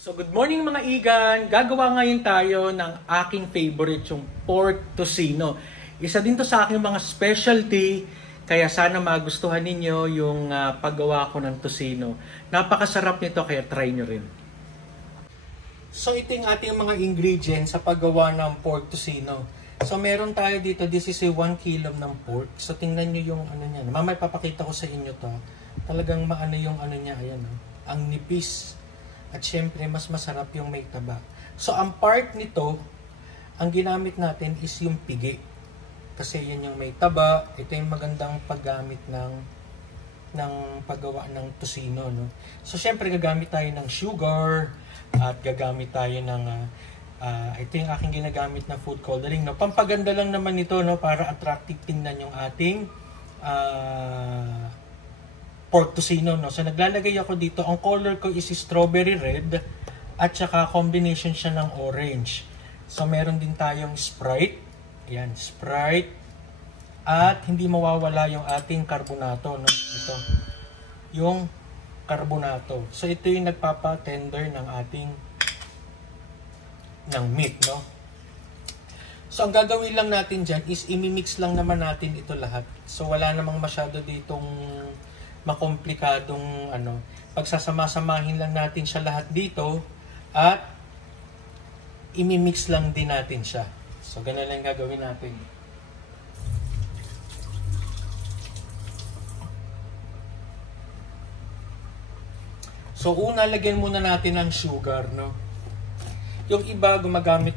So good morning mga igan! Gagawa ngayon tayo ng aking favorite, yung pork tocino. Isa din to sa aking mga specialty, kaya sana magustuhan ninyo yung paggawa ko ng tocino. Napakasarap nito kaya try nyo rin. So ito yung ating mga ingredients sa paggawa ng pork tocino. So meron tayo dito, this is a 1 kilo ng pork. So tingnan nyo yung ano niya. Mamaya papakita ko sa inyo to. Talagang maano yung ano niya, ayan, ang nipis. At syempre, mas masarap yung may taba. So, ang part nito, ang ginamit natin is yung pigi. Kasi yun yung may taba. Ito yung magandang paggamit ng paggawa ng tocino. No? So, syempre, gagamit tayo ng sugar. At gagamit tayo ng, ito yung aking ginagamit na food coloring. No? Pampaganda lang naman ito, no? Para attractive tingnan yung ating pork tocino, no? So, naglalagay ako dito. Ang color ko is strawberry red at saka combination siya ng orange. So, meron din tayong Sprite. Ayan, Sprite. At hindi mawawala yung ating carbonato, no? Ito. Yung carbonato. So, ito yung nagpapa-tender ng ating meat, no? So, ang gagawin lang natin dyan is imimix lang naman natin ito lahat. So, wala namang masyado ditong makomplikadong ano, pagsasama-samahin lang natin siya lahat dito at imimix lang din natin siya. So, ganun lang gagawin natin. So, una, lagyan muna natin ng sugar, no? Yung iba gumagamit,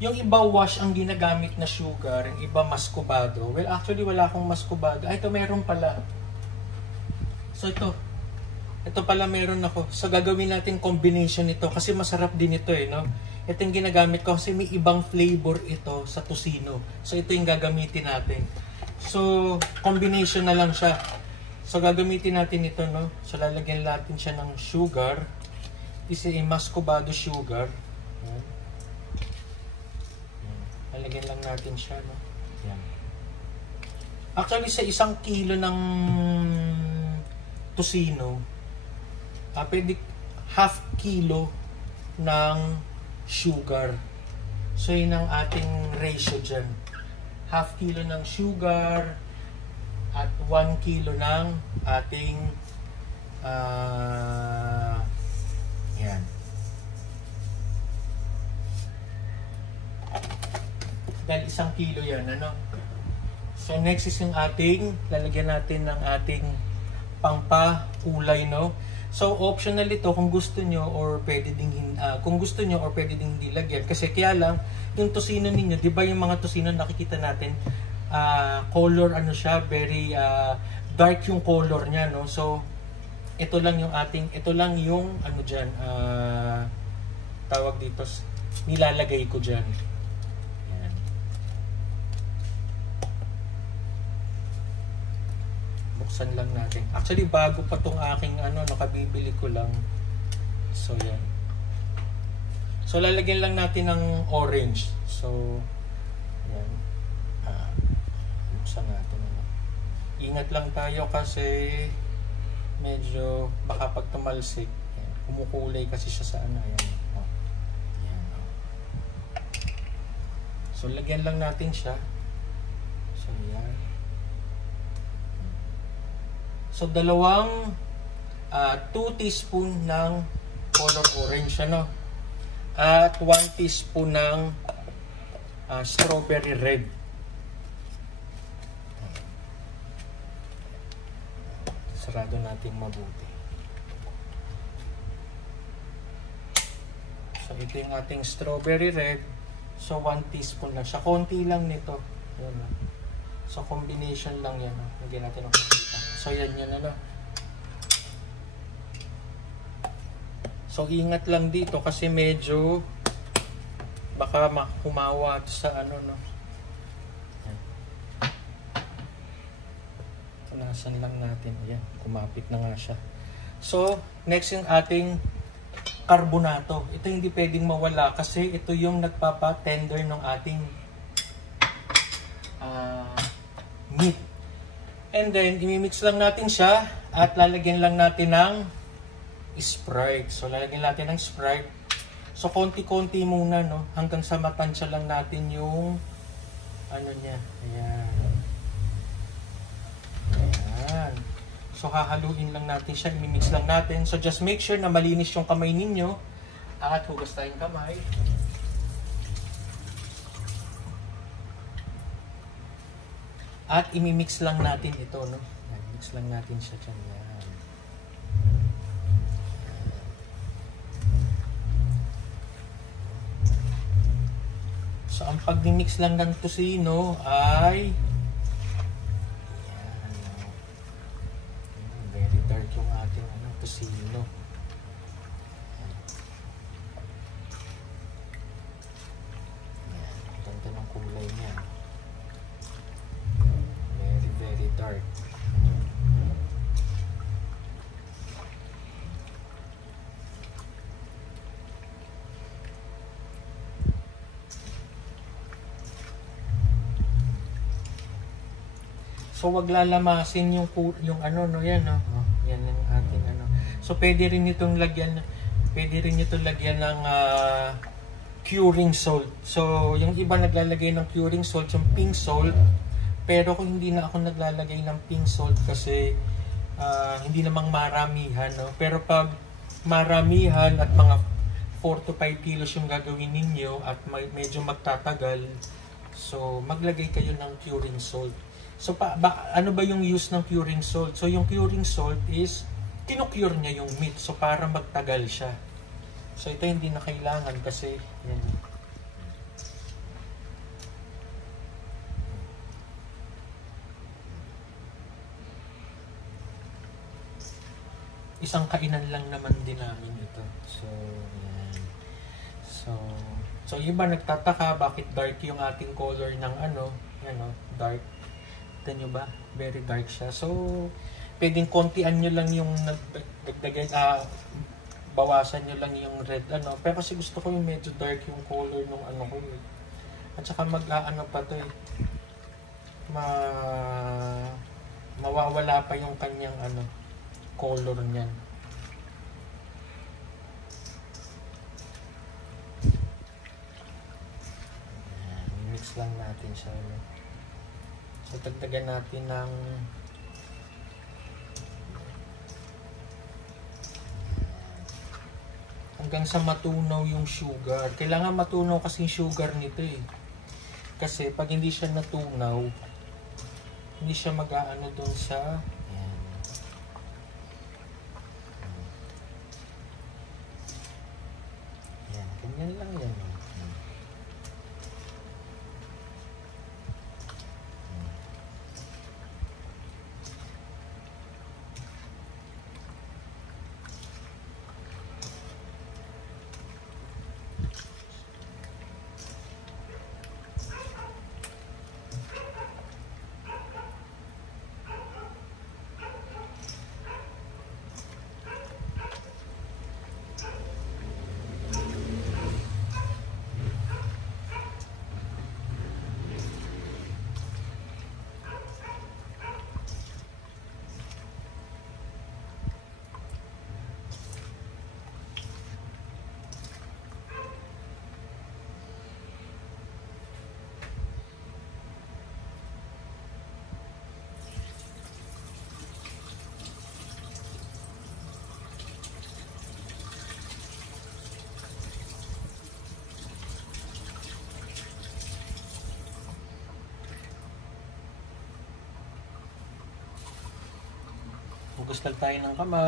yung iba wash ang ginagamit na sugar, yung iba mascobado. Well, actually, wala akong mascobado. Ay, ito meron pala. So ito pala meron ako. So gagawin natin combination nito kasi masarap din ito no. Ito yung ginagamit ko kasi may ibang flavor ito sa tocino. So ito yung gagamitin natin. So combination na lang siya. So gagamitin natin ito no. So lalagyan natin siya ng sugar. This is a muscovado sugar. Lalagyan lang natin siya no. Yan. Actually sa 1 kilo ng tocino, pwede half kilo ng sugar. So, yun ang ating ratio dyan. Half kilo ng sugar at 1 kilo ng ating yan. Dahil 1 kilo yan, ano? So, next is yung ating, lalagyan natin ng ating pangpakulay, no? So optional ito kung gusto nyo or pwede ding hindi lagyan kasi kaya lang yung tocino ninyo, 'di ba yung mga tocino nakikita natin color ano siya, very dark yung color niya, no? So ito lang yung ano diyan tawag dito, nilalagay ko diyan. Buksan lang natin. Actually, bago pa tong aking nakabibili ko lang. So, yan. So, lalagyan lang natin ng orange. So, yan. Buksan natin. Ingat lang tayo kasi medyo baka pag tumalsik, kumukulay kasi siya sa ano. Yan. Yan. So, lagyan lang natin siya. So, yan. So, 2 teaspoon ng color orange, ano? At 1 teaspoon ng strawberry red. Sarado natin mabuti. So, ito yung ating strawberry red. So, 1 teaspoon lang siya. Konti lang nito. Yan, so, combination lang yan. Lagyan natin ng konti. So, yan na. So, ingat lang dito kasi medyo baka humawa sa ano, no. Punasan lang natin. Ayan, kumapit na nga siya. So, next yung ating carbonato. Ito hindi pwedeng mawala kasi ito yung nagpapa-tender ng ating meat. And then, imimix lang natin siya at lalagyan lang natin ng Sprite. So lalagyan natin ng Sprite. So konti-konti muna, no, hanggang sa matansya lang natin yung ano niya. Ayan. Ayan. So hahaluin lang natin siya, i-mix lang natin. So just make sure na malinis yung kamay ninyo at hugas tayong kamay. At i-mix lang natin ito, no? Mix lang natin siya dyan. Yan. So, ang pag-mix lang ng tusino ay yan, no? Very dark yung ating tusino. Yan. Ganda ng kulay niya. Very dark. So wag lalamasin yung ano no yan no. Oh, yan ang ating ano. So pwede rin itong lagyan ng curing salt. So yung iba naglalagay ng curing salt, yung pink salt. Pero kung hindi na ako naglalagay ng pink salt kasi hindi namang maramihan, no? Pero pag maramihan at mga 4 to 5 kilos yung gagawin ninyo at medyo magtatagal, so maglagay kayo ng curing salt. So ano ba yung use ng curing salt? So yung curing salt is kinocure niya yung meat, so para magtagal siya. So ito hindi na kailangan kasi yan. Isang kainan lang naman din namin ito. So, yan. So iba nagtataka bakit dark yung ating color ng dark. Ito nyo ba? Very dark siya. So, pwedeng kontian nyo lang yung bawasan nyo lang yung red, Pero kasi gusto ko yung medyo dark yung color ng ko. At saka pa to eh. Mawawala pa yung kanyang color niyan. Mix lang natin siya. So dagdagan natin ng hanggang sa matunaw yung sugar. Kailangan matunaw kasi yung sugar nito eh. Kasi pag hindi siya natunaw, hindi siya mag-aano doon sa ganyan lang yan. Hugas lang tayo ng kamay.